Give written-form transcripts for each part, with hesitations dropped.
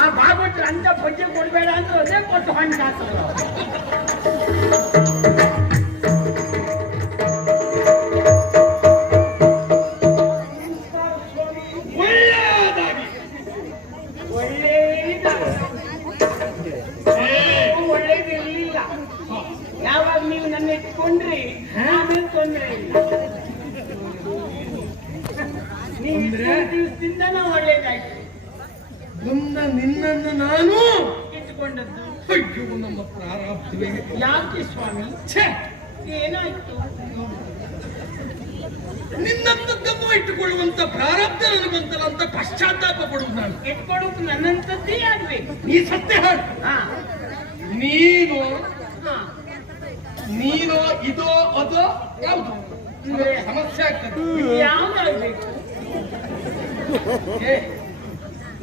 ಆ ಭಾಗವತರು ಅಂತ ಪದ್ಯ ಕೊಡ್ಬೇಡ ಅಂದ್ರೆ ಅದೇ ಕೊಟ್ಟು ಹಣ್ಣು ಕಾಸಲ್ಲ. ಒಳ್ಳೇದಿರ್ಲಿಲ್ಲ. ಯಾವಾಗ ನೀವು ನನ್ನ ಇಟ್ಕೊಂಡ್ರಿ ಆಮೇಲೆ ತೊಂದ್ರೆ ಇಲ್ಲ. ನೀವು ದಿವಸದಿಂದ ನಾವು ಒಳ್ಳೇದಾಯ್ತು. ನಿನ್ನನ್ನು ನಾನು ಇಟ್ಕೊಂಡದ್ದು ಅಯ್ಯೋ ನಮ್ಮ ಪ್ರಾರಬ್ಧವೇ. ಯಾಕೆ ಸ್ವಾಮಿ? ಏನಾಯ್ತು? ನಿನ್ನಂತದ್ದನ್ನು ಇಟ್ಟುಕೊಳ್ಳುವಂತ ಪ್ರಾರಬ್ಧ ನನಗಂತಲ್ಲ ಅಂತ ಪಶ್ಚಾತ್ತಾಪ ಪಡುವುದು ನಾನು. ಇಟ್ಕೊಳ್ಳೋದು ನನ್ನಂತದ್ದೇ ಆಗ್ಬೇಕು. ನೀ ಸತ್ಯ ಹೇಳು. ನೀನು ನೀನು ಇದೋ ಅದೋ ಯಾವುದು ಸಮಸ್ಯೆ ಆಗ್ತದೆ. ಯಾವ್ದಾಗ್ಬೇಕು?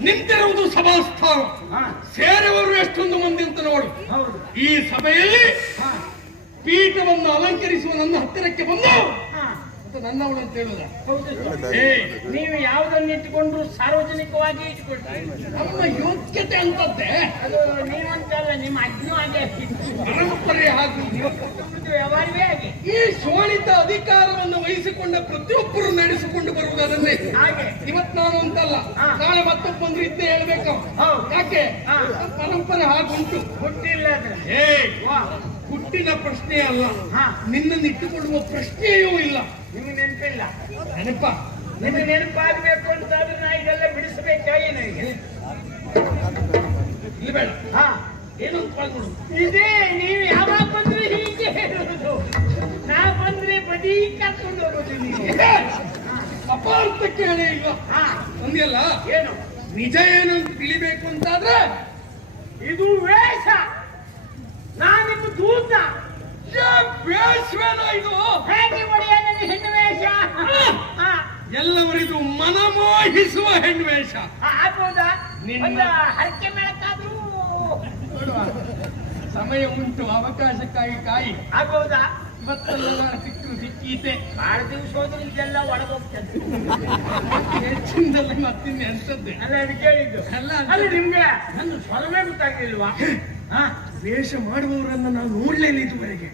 ನಿಂತಿರುವುದು ಸಭಾಸ್ಥಾನ. ಸೇರುವವರು ಎಷ್ಟೊಂದು ಮಂದಿ ಅಂತ ನೋಡು. ಈ ಸಭೆಯಲ್ಲಿ ಪೀಠವನ್ನು ಅಲಂಕರಿಸುವ ನನ್ನ ಹತ್ತಿರಕ್ಕೆ ಬಂದು ನನ್ನವಳು ಅಂತ ಹೇಳುದ. ನೀವು ಯಾವುದನ್ನು ಇಟ್ಟುಕೊಂಡ್ರು ಸಾರ್ವಜನಿಕವಾಗಿ ಇಟ್ಕೊಳ್ತೀವಿ. ನಮ್ಮ ಯೋಗ್ಯತೆ ಅಂತದ್ದೇ ಅದು ನೀವಂತಲ್ಲ, ನಿಮ್ಮ ಅಜ್ಞೂ ಹಾಗೆ ಪರಂಪರೆ ಹಾಗೂ ವ್ಯವಹಾರವೇ ಹಾಗೆ. ಈ ಶೋಣಿತ ಅಧಿಕಾರವನ್ನು ವಹಿಸಿಕೊಂಡ ಪ್ರತಿಯೊಬ್ಬರು ನಡೆಸಿಕೊಂಡು ಬರುವುದನ್ನೇ ಹಾಗೆ. ಇವತ್ತು ನಾನು ಅಂತಲ್ಲ, ನಾಳೆ ಮತ್ತೊಬ್ಬಂದ್ರು ಇದ್ದೇ ಹೇಳ್ಬೇಕು. ಯಾಕೆ ಪರಂಪರೆ ಹಾಗುಂಟು. ಹುಟ್ಟಿಲ್ಲ ಹುಟ್ಟಿನ ಪ್ರಶ್ನೆ ಅಲ್ಲ, ನಿನ್ನನ್ನು ಇಟ್ಟುಕೊಳ್ಳುವ ಪ್ರಶ್ನೆಯೂ ಇಲ್ಲ. ನಿಮ್ಗೆ ನೆನಪಿಲ್ಲ? ನೆನಪ ನಿಮಗೆ ನೆನಪಾಗಬೇಕು ಅಂತಾದ್ರೆ ನಾ ಇದೆಲ್ಲ ಬಿಡಿಸಬೇಕಾಗಿ ನನಗೆ ಇಲ್ಲಿ ಬೇಡ. ಏನು ಪಾಲ್ಗೊಡು ಇದೇ. ನೀವು ಯಾವಾಗ ಬಂದ್ರೆ ಹೀಗೆ ಹೇಳುವುದು, ನಾ ಬಂದ್ರೆ ಬದಿ ಕರ್ಕೊಂಡು ಹೋಗೋದು. ನೀವು ಅಪಾರ್ಥಕ್ಕೆ ಹೇಳೇ ಇಲ್ವಾ? ಅಂದಿಯಲ್ಲ, ಏನು ನಿಜ ಏನಂತ ತಿಳಿಬೇಕು ಅಂತಾದ್ರೆ ಇದು ವೇಷ. ನಾನಿಮ್ಮ ದೂತ. ವೇಷವೇನ ಇದು? ಹೇಗೆ ಒಡೆಯ ನನ್ನ ಹೆಣ್ಣು ವೇಷ? ಎಲ್ಲವರಿಗೂ ಮನಮೋಹಿಸುವ ಹೆಣ್ಣು ವೇಷ ಆಗ್ಬೋದಾ? ಒಂದು ಹರಕೆ ಮೇಳಕ್ಕಾದ್ರೂ ಸಮಯ ಉಂಟು, ಅವಕಾಶಕ್ಕಾಗಿ ಕಾಯಿ. ಆಗ್ಬೋದಾ? ಮತ್ತೆಲ್ಲ ಸಿಕ್ಕರು ಸಿಕ್ಕೀತೆ. 6 ದಿವಸ ಹೋದ್ರೆ ಇದೆಲ್ಲ ಒಳಗೋಗ್ತದೆ. ಹೆಚ್ಚಿನದಲ್ಲ ಮತ್ತಿನ್ನ ಎಂತದ್ದೇ ಅಲ್ಲ ಅದಕ್ಕೆ ಹೇಳಿದ್ದು. ಅಲ್ಲ ನಿಮ್ಗೆ ನನ್ನ ಸ್ವರವೇ ಗೊತ್ತಾಗ್ಲಿಲ್ವಾ? ವೇಷ ಮಾಡುವವರನ್ನ ನಾವು ನೋಡ್ಲಿಲ್ಲ ಇದುವರೆಗೆ.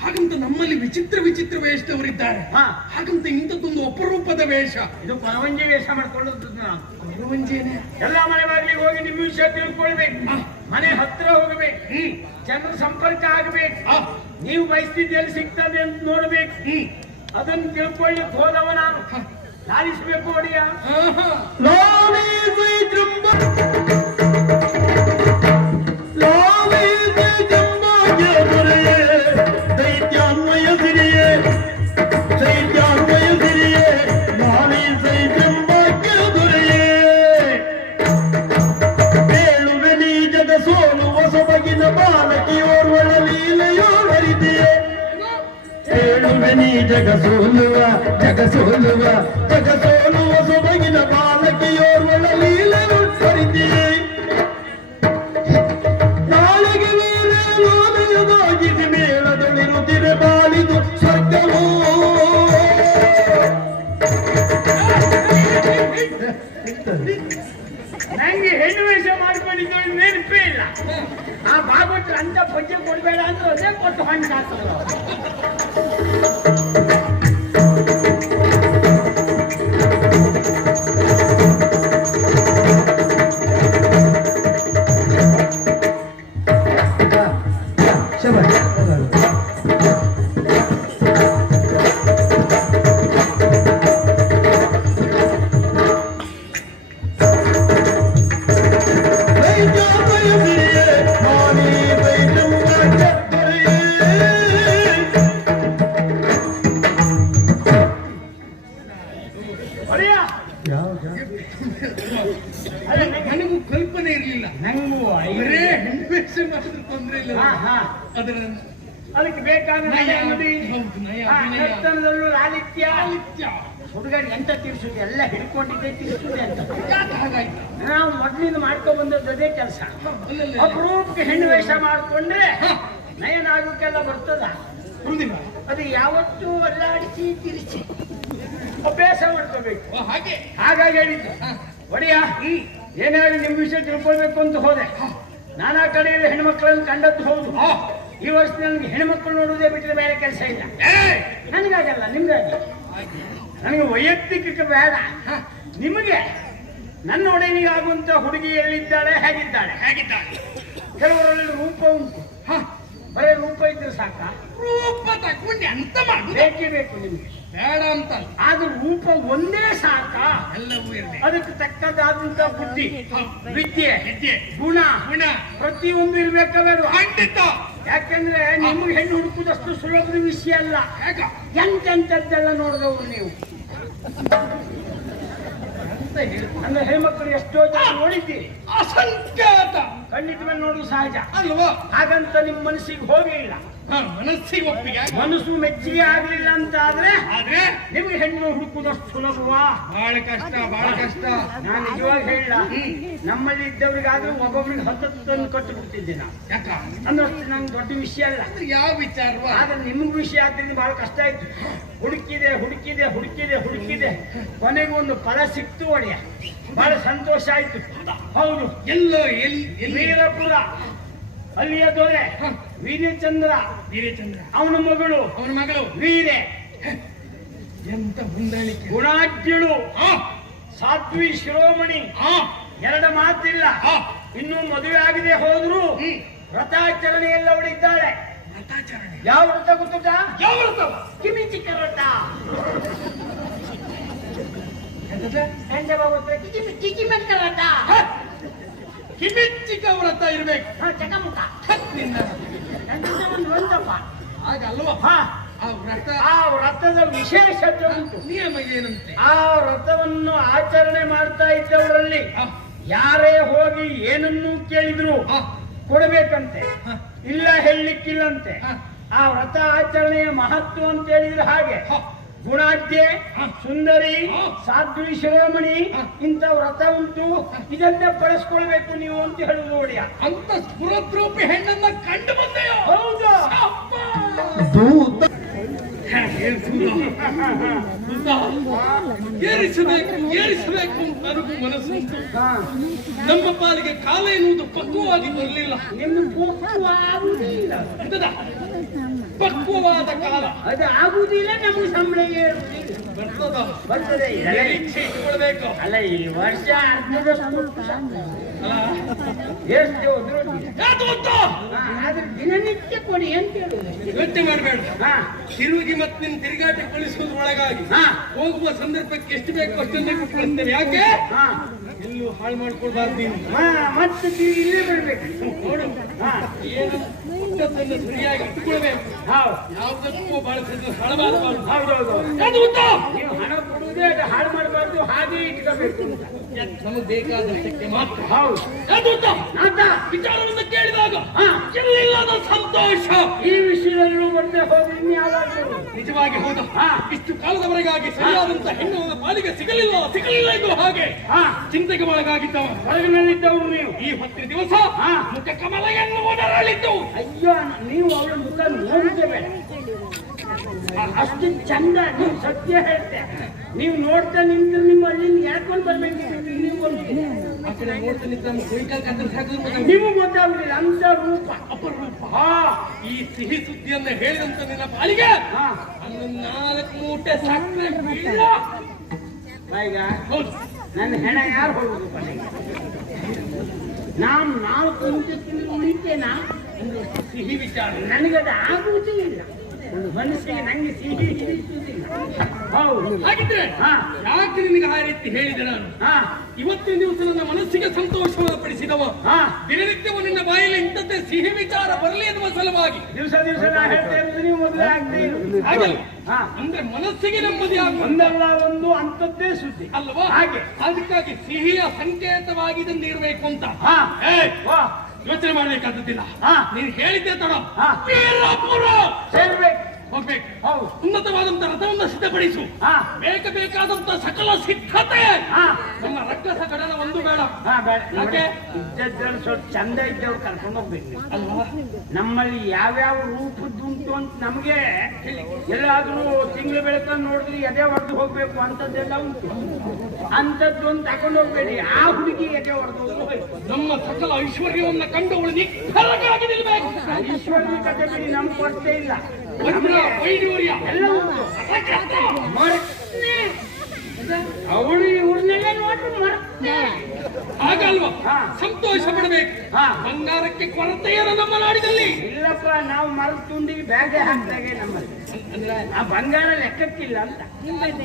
ಹಾಗಂತ ನಮ್ಮಲ್ಲಿ ವಿಚಿತ್ರ ವಿಚಿತ್ರ ವೇಷದವರಿದ್ದಾರೆ. ಹಾಗಂತ ಇಂಥದ್ದೊಂದು ಅಪರೂಪದ ವೇಷ. ಇದು ಪರವಂಜಿ ವೇಷ ಮಾಡ್ಕೊಳ್ಳೋದು. ಪರವಂಜೇನೆ. ಎಲ್ಲ ಮನೆ ಬಾಗಿಲಿಗೆ ಹೋಗಿ ನಿಮ್ಮ ವಿಷಯ ತಿಳ್ಕೊಳ್ಬೇಕು. ಮನೆ ಹತ್ರ ಹೋಗಬೇಕು. ಜನರ ಸಂಪರ್ಕ ಆಗಬೇಕು. ನೀವು ಬಯಸ್ತಿದ್ದಲ್ಲಿ ಸಿಗ್ತದೆ ಅಂತ ನೋಡ್ಬೇಕು. ಅದನ್ನು ತಿಳ್ಕೊಳ್ಳಿಕ್ಕೆ ಹೋದವ ನಾನು. ಲಾಲಿಸ್ಬೇಕು ಒಡೆಯ. ಜಗ ಸೋಲುವ ಜಗ ಸೋಲುವ ಜಗ ಸೋಲುವ ಸೊಬಗಿನ ಬಾಲಕಿಯೋರ್ವಳ ಲೀಲೆಯು ಸರಿದೆಯೇ. ನಾಳೆಗೆ ನೀನೇ ನೋದೆಯುದಾಗಿಸಿ ಮೇಳದೊಳಿರುತ್ತಿವೆ ಬಾಳಿದು ಸ್ವರ್ಗವೋ. ನಂಗೆ ಹೆಣ್ಣು ವೇಷ ಮಾಡ್ಕೊಂಡಿದ್ದು ನೆನಪೇ ಇಲ್ಲ. ಆ ಭಾಗವತರು ಅಂತ ಪದ್ಯ ಕೊಡ್ಬೇಡ ಅಂದ್ರೆ ಅದೇ ಕೊಟ್ಟು ಹಣ್ಣು ಕಾಸಲ್ಲ. ನನಗೂ ಕಲ್ಪನೆ ಇರಲಿಲ್ಲ. ನಂಗೂ ಬರೇ ಹೆಣ್ಣು ವೇಷ ಮಾಡಿದ್ರೆ ತೊಂದ್ರೆ ಇಲ್ಲ. ಅದರ ಅದಕ್ಕೆ ಬೇಕಾದ ನರ್ತನದಲ್ಲೂ ಲಾಲಿತ್ಯ. ಹುಡುಗರಿಗೆ ಎಂತ ತಿರ್ಸುದು ಎಲ್ಲ ಹಿಡ್ಕೊಂಡಿದ್ದೆ ತಿರ್ಸುದೆ ಅಂತ. ಹಾಗಾಯ್ತು. ನಾವು ಮೊದಲಿಂದ ಮಾಡ್ಕೊಂಡ್ ಬಂದದ್ದು ಅದೇ ಕೆಲಸ. ಅಪರೂಪಕ್ಕೆ ಹೆಣ್ಣು ವೇಷ ಮಾಡ್ಕೊಂಡ್ರೆ ನಯನ ಆಗೋಕ್ಕೆಲ್ಲ ಬರ್ತದ. ಅದು ಯಾವತ್ತೂ ಅಲ್ಲಾಡಿಸಿ ತಿರ್ಸಿ ಅಭ್ಯಾಸ ಮಾಡ್ಕೋಬೇಕು. ಹಾಗೆ ಹಾಗಾಗಿ ಹೇಳಿದ್ದು ಒಡೆಯ. ಏನಾದ್ರು ನಿಮ್ ವಿಷಯ ತಿಳ್ಕೊಳ್ಬೇಕು ಅಂತ ಹೋದೆ. ನಾನಾ ಕಡೆಯಲ್ಲಿ ಹೆಣ್ಮಕ್ಳನ್ನು ಕಂಡದ್ದು ಹೌದು. ಈ ವರ್ಷ ನನಗೆ ಹೆಣ್ಮಕ್ಳು ನೋಡುವುದೇ ಬಿಟ್ಟರೆ ಬೇರೆ ಕೆಲಸ ಇಲ್ಲ. ನನಗಾಗಲ್ಲ, ನಿಮ್ಗಾಗಿ. ನನಗೆ ವೈಯಕ್ತಿಕ ಬೇಡ, ನಿಮಗೆ. ನನ್ನ ಒಡೆಯನಿಗಾಗುವಂತ ಹುಡುಗಿ ಎಲ್ಲಿದ್ದಾಳೆ, ಹೇಗಿದ್ದಾಳೆ? ಕೆಲವರಲ್ಲಿ ರೂಪ ಉಂಟು. ಬರೇ ರೂಪ ಇದ್ರೆ ಸಾಕ? ರೂಪ ತಗೊಂಡು ಎಂತ ಮಾಡಿ ಬೇಕೇ ಬೇಕು ನಿಮ್ಗೆ, ಬೇಡ ಅಂತ. ಆದ್ರೆ ರೂಪ ಒಂದೇ ಸಾಕ? ಎಲ್ಲವೂ ಇರಬೇಕು. ಅದಕ್ಕೆ ತಕ್ಕದಾದಂತ ಬುದ್ಧಿ, ವಿದ್ಯೆ, ಗುಣ ಪ್ರತಿಯೊಂದು ಇರ್ಬೇಕವೇನು? ಖಂಡಿತ. ಯಾಕಂದ್ರೆ ನಿಮ್ಗೆ ಹೆಣ್ಣು ಹುಡುಕುದಷ್ಟು ಸುಲಭದ ವಿಷಯ ಅಲ್ಲ. ಎಂತೆಂತದ್ದೆಲ್ಲ ನೋಡಿದವರು ನೀವು. ಅಂದ್ರೆ ಹೆಣ್ಮಕ್ಳು ಎಷ್ಟೋ ಜನ ನೋಡಿದ್ದೀರಿ, ಅಸಂಖ್ಯಾತ. ಕಣ್ಣಿಟ್ಟ ಮೇಲೆ ನೋಡುದು ಸಹಜ ಅಲ್ವಾ? ಹಾಗಂತ ನಿಮ್ ಮನಸ್ಸಿಗೆ ಹೋಗೇ ಇಲ್ಲ. ಮನಸ್ಸಿಗೆ ಒಪ್ಪಿಗೆ, ಮನಸ್ಸು ಮೆಚ್ಚುಗೆ ಆಗ್ಲಿಲ್ಲ ಅಂತ ಆದ್ರೆ ನಿಮ್ಗೆ ಹೆಣ್ಣು ಹುಡುಕುದಷ್ಟು ಸುಲಭವಾ? ಬಹಳ ಕಷ್ಟ, ಬಹಳ ಕಷ್ಟ. ನಾನು ನಿಜವಾಗಿ ಹೇಳ, ನಮ್ಮಲ್ಲಿ ಇದ್ದವ್ರಿಗಾದ್ರೂ ಒಬ್ಬೊಬ್ರಿಗೆ 10 ಟನ್ ಕಟ್ಟು ಬಿಡ್ತಿದ್ದೆ ನಾವು. ಯಾಕ ಅಂದ್ರಷ್ಟು ನಂಗೆ ದೊಡ್ಡ ವಿಷಯ ಅಲ್ಲ. ಯಾವ ವಿಚಾರವಾ? ಆದ್ರೆ ನಿಮ್ಗೆ ವಿಷಯ ಆದ್ರಿಂದ ಬಹಳ ಕಷ್ಟ ಆಯ್ತು. ಹುಡುಕಿದೆ ಕೊನೆಗೆ ಒಂದು ಫಲ ಸಿಕ್ತು ಒಡೆಯ. ಬಹಳ ಸಂತೋಷ ಆಯ್ತು. ಹೌದು, ಎಲ್ಲೋ ವೀರಪುರ ಅಲ್ಲಿಯ ದೊರೆ ವೀರಚಂದ್ರ, ಅವನ ಮಗಳು ವೀರೆ. ಎಂತ ಹೊಂದಾಣಿಕೆ. ಗುಣಾಢ್ಯಳು, ಸಾಧ್ವಿ ಶಿರೋಮಣಿ. ಎರಡು ಮಾತಿಲ್ಲ. ಇನ್ನು ಮದುವೆ ಆಗದೆ ಹೋದ್ರು ವ್ರತಾಚರಣೆಯೆಲ್ಲ ಅವಳಿದ್ದಾಳೆ. ಯಾವ ವ್ರತ ಗೊತ್ತುಂಟಾ? ಯಾವ ವ್ರತ? ಕಿಮಿಚಿಕ್ಕ ವ್ರತ. ಕಿಚಿಮಕ್ಕ ವ್ರತ. ಕಿಮಿಚ್ಚಿಕ ವ್ರತ ಇರ್ಬೇಕು. ಚಕಮುಖ ನಿನ್ನ ಒಂದಪ್ಪ ಹಾಗಲ್ವಾ? ಆ ವ್ರತದ ವಿಶೇಷತೆ ಉಂಟು. ನಿಯಮ ಏನಂತೆ? ಆ ವ್ರತವನ್ನು ಆಚರಣೆ ಮಾಡ್ತಾ ಇದ್ದವರಲ್ಲಿ ಯಾರೇ ಹೋಗಿ ಏನನ್ನೂ ಕೇಳಿದ್ರು ಕೊಡಬೇಕಂತೆ, ಇಲ್ಲ ಹೇಳಲಿಕ್ಕಿಲ್ಲಂತೆ. ಆ ವ್ರತ ಆಚರಣೆಯ ಮಹತ್ವ ಅಂತ ಹೇಳಿದ್ರೆ ಹಾಗೆ. ಗುಣಾಢ್ಯೆ, ಸುಂದರಿ, ಸಾಧ್ವಿ ಶಿರೋಮಣಿ, ಇಂಥ ವ್ರತ ಉಂಟು. ಇದನ್ನೇ ಬಳಸ್ಕೊಳ್ಬೇಕು ನೀವು ಅಂತ ಹೇಳುದು ಒಡೆಯ. ಅಂತ ಸ್ಫುರದ್ರೂಪಿ ಹೆಣ್ಣನ್ನ ಕಂಡು ಬಂದೆಯೋ? ಹೌದು. ಏರಿಸಬೇಕು ಅಂತ ನನಗೂ ಮನಸ್ಸುಂಟು. ನಮ್ಮ ಪಾಲಿಗೆ ಕಾಲ ಎನ್ನುವುದು ಪಕ್ವವಾಗಿ ಬರಲಿಲ್ಲ. ನಿಮ್ದು ಆಗುವುದಿಲ್ಲ, ಪಕ್ವವಾದ ಕಾಲ ಅದು ಆಗುವುದಿಲ್ಲ. ನಮಗೆ ಸಂಬಳ ಬರ್ತದೆ. ನಿರೀಕ್ಷೆ ಇಟ್ಕೊಳ್ಬೇಕು. ಅಲ್ಲ, ಈ ವರ್ಷ ಅರ್ಧದಷ್ಟು ಎಷ್ಟು ಹೋದ್ರು ಆದ್ರೆ ದಿನನಿತ್ಯ ಕೊಡಿ ಅಂತ ಹೇಳುದು. ಯೋಚನೆ ಮಾಡಬೇಡ. ತಿರುಗಿ ಮತ್ತೆ ನಿನ್ನ ತಿರುಗಾಟ ಕಳಿಸುವುದರೊಳಗಾಗಿ ಹೋಗುವ ಸಂದರ್ಭಕ್ಕೆ ಎಷ್ಟು ಬೇಕು ಅಷ್ಟನ್ನೇ ಕೊಟ್ಟಿರ್ತೇನೆ. ಯಾಕೆ ಎಲ್ಲೂ ಹಾಳು ಮಾಡ್ಕೊಳ್ಬಾರ್ದು ನೀನು. ಮತ್ತೆ ಇಲ್ಲೇ ಬರ್ಬೇಕು. ನೋಡು, ಏನು ಊಟವನ್ನು ಸರಿಯಾಗಿ ಇಟ್ಕೊಳ್ಬೇಕು. ಯಾವುದಕ್ಕೂ ಬಳಸಿದ್ರೆ ಹಾಳಬಾರಬಾರ್ದು. ಹೌದೌದು. ಅದು ಉಂಟ. ನೀವು ಹಣ ಕೊಡುವುದೇ ಅದು ಹಾಳು ಮಾಡಬಾರ್ದು, ಹಾಗೆ ಇಟ್ಕೋಬೇಕು ಅಂತ. ನಮಗೆ ಬೇಕಾದಷ್ಟಕ್ಕೆ ಮಾತ್ರ. ಹೌದು. ಅದು ಉಂಟ. ವಿಚಾರವನ್ನು ಕೇಳಿದಾಗ ಎಲ್ಲಿಲ್ಲದ ಸಂತೋಷ. ಈ ವಿಷಯದಲ್ಲೂ ಮತ್ತೆ ಹೋಗಿ ಇನ್ಯಾವಾಗಲೂ ನಿಜವಾಗಿ ಹೌದು. ಇಷ್ಟು ಕಾಲದವರೆಗಾಗಿ ಸರಿಯಾದಂತ ಹೆಣ್ಣು ಪಾಲಿಗೆ ಸಿಗಲಿಲ್ಲ ಎಂದು ಹಾಗೆ ಚಿಂತೆಗೆ ಒಳಗಾಗಿದ್ದವ. ಹೊರಗಿನಲ್ಲಿದ್ದವರು ನೀವು. ಈ ಹೊತ್ತಿನ ದಿವಸ ಮುಖ ಕಮಲ ಎನ್ನುವುದರಲ್ಲಿದ್ದು. ಅಯ್ಯೋ, ನೀವು ಅವಳ ಮುಖ ನೋಡುದೇ ಬೇಡ. ಅಷ್ಟು ಚಂದ. ನೀವು ಸತ್ಯ ಹೇಳ್ತೆ. ನೀವು ನೋಡ್ತಾ ನಿಂತು ನಿಮ್ಮ ಅಲ್ಲಿಂದ ಎಳ್ಕೊಂಡು ಬರ್ಬೇಕಿತ್ತು. ನೀವು ನಿಮಗೆ ಗೊತ್ತಾಗುದಿಲ್ಲ ಅಂತ ರೂಪ, ಅಪರೂಪ. ಈ ಸಿಹಿ ಸುದ್ದಿಯನ್ನು ಹೇಳಿದಂತ ನಿನ್ನ ಪಾಲಿಗೆ 4 ಮೂಟೆ ಸಕ್ಕರೆ ಬೀಳ. ಈಗ ನನ್ನ ಹೆಣ ಯಾರು ಹೋಗುದು ಕೊನೆಗೆ? ನಾನು 4 ಮೂಟೆ ತಿಂದು ಉಳಿತೇನಾ? ಸಿಹಿ ವಿಚಾರ ನನಗದು ಆಗುವುದೇ ಇಲ್ಲ. ಒಂದು ಮನಸ್ಸಿಗೆ ನಂಗೆ ಸಿಹಿ ಹಿಡಿಸುವುದಿಲ್ಲ. ಹೌದು. ಹಾಗಿದ್ರೆ ಯಾಕೆ ನಿನಗೆ ಆ ರೀತಿ ಹೇಳಿದೆ? ನಾನು ಇವತ್ತಿನ ದಿವಸ ನನ್ನ ಮನಸ್ಸಿಗೆ ಸಂತೋಷವನ್ನು ಪಡಿಸಿದವ. ದಿನನಿತ್ಯವೂ ನಿನ್ನ ಬಾಯಲ್ಲಿ ಇಂಥದ್ದೇ ಸಿಹಿ ವಿಚಾರ ಬರಲಿ ಎನ್ನುವ ಸಲುವಾಗಿ ದಿವಸ ನಾ ಹೇಳ್ತಾ ಇರೋದು ನೀವು ಮದುವೆ ಆಗ್ತೀರಿ. ಅಂದ್ರೆ ಮನಸ್ಸಿಗೆ ನೆಮ್ಮದಿ ಒಂದಲ್ಲ ಒಂದು ಅಂತದ್ದೇ ಸುದ್ದಿ ಅಲ್ವಾ? ಹಾಗೆ ಅದಕ್ಕಾಗಿ ಸಿಹಿಯ ಸಂಕೇತವಾಗಿ ಇರಬೇಕು ಅಂತ ಯೋಚನೆ ಮಾಡ್ಬೇಕಾದದ್ದಿಲ್ಲ. ನೀನು ಹೇಳಿದ್ದೆ ತಡ ಸೇರ್ಬೇಕು, ಹೋಗ್ಬೇಕು. ಉನ್ನತವಾದಂತ ರಥವನ್ನು ಸಿದ್ಧಪಡಿಸು. ಬೇಕಾದಂತ ಸಕಲ ಸಿದ್ಧತೆ. ನಮ್ಮ ರಕ್ಕಸ ಕಡಲ ಒಂದು ಬೇಡ. ಯಾಕೆ ಇದ್ದದ್ರಲ್ಲಿ ಸ್ವಲ್ಪ ಚಂದ ಇದ್ದವ್ರು ಕರ್ಕೊಂಡು ಹೋಗ್ಬೇಕು ಅಲ್ವಾ? ನಮ್ಮಲ್ಲಿ ಯಾವ್ಯಾವ ರೂಪದ್ದುಂಟು ಉಂಟು ಅಂತ ನಮ್ಗೆ ಎಲ್ಲಾದ್ರೂ ತಿಂಗಳು ಬೆಳಕ ನೋಡಿದ್ರೆ ಎದೆ ಹೊಡೆದು ಹೋಗ್ಬೇಕು ಅಂತದ್ದೆಲ್ಲ ಉಂಟು. ಅಂತದ್ದೊಂದು ತಕೊಂಡು ಹೋಗ್ಬೇಡಿ. ಆ ಹುಡುಗಿ ಎದೆ ಹೊಡೆದು ಹೋಗ್ಬೇಕು. ನಮ್ಮ ಸಕಲ ಐಶ್ವರ್ಯವನ್ನ ಕಂಡವಳು ನಿಖರವಾಗಿ ನಿಲ್ಬೇಕು. ಈಶ್ವರನ ಕತೆ ಬಿಡಿ, ನಮ್ಗೆ ಕೊರತೆ ಇಲ್ಲ. ವಜ್ರ, ವೈಡೂರ್ಯ ಎಲ್ಲ ಉಂಟು. ಮರ್ತ್ನೆ. ಅವಳು ಇವ್ರನ್ನೆಲ್ಲ ನೋಡ್ರು ಮರ್ತ್ನೆ. ಹಾಗಲ್ವಾ? ಹಾ. ಸಂತೋಷ ಪಡಬೇಕು. ಹಾ. ಬಂಗಾರಕ್ಕೆ ಕೊರತೆಯರ ನಮ್ಮ ನಾಡಿನಲ್ಲಿ. ಇಲ್ಲಪ್ಪ, ನಾವು ಮರದ ತುಂಡಿಗೆ ಬ್ಯಾಗೆ ಹಾಕಿದಾಗೆ ನಮ್ಮಲ್ಲಿ ಆ ಬಂಗಾರ ಲೆಕ್ಕಕ್ಕಿಲ್ಲ ಅಂತ.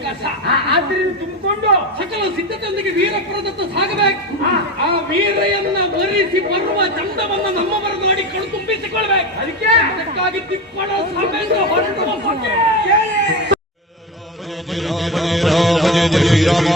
ಕಸ. ಆದ್ರಿಂದ ತುಂಬಿಕೊಂಡು ಸಕಲ ಸಿದ್ಧತೆಯೊಂದಿಗೆ ವೀರಪ್ರದತ್ತ ಸಾಗಬೇಕು. ಆ ವೀರೆಯನ್ನ ವರಿಸಿ ಬರುವ ಚಂದವನ್ನ ನಮ್ಮವರ ನಾಡಿ ಕಣು ತುಂಬಿಸಿಕೊಳ್ಬೇಕು. ಅದಕ್ಕಾಗಿ ತಿಪ್ಪಣ ಸಮೇತ ಹೊರಡುವ ಬಗ್ಗೆ ರಾಮ ಜಯ ಶ್ರೀರಾಮ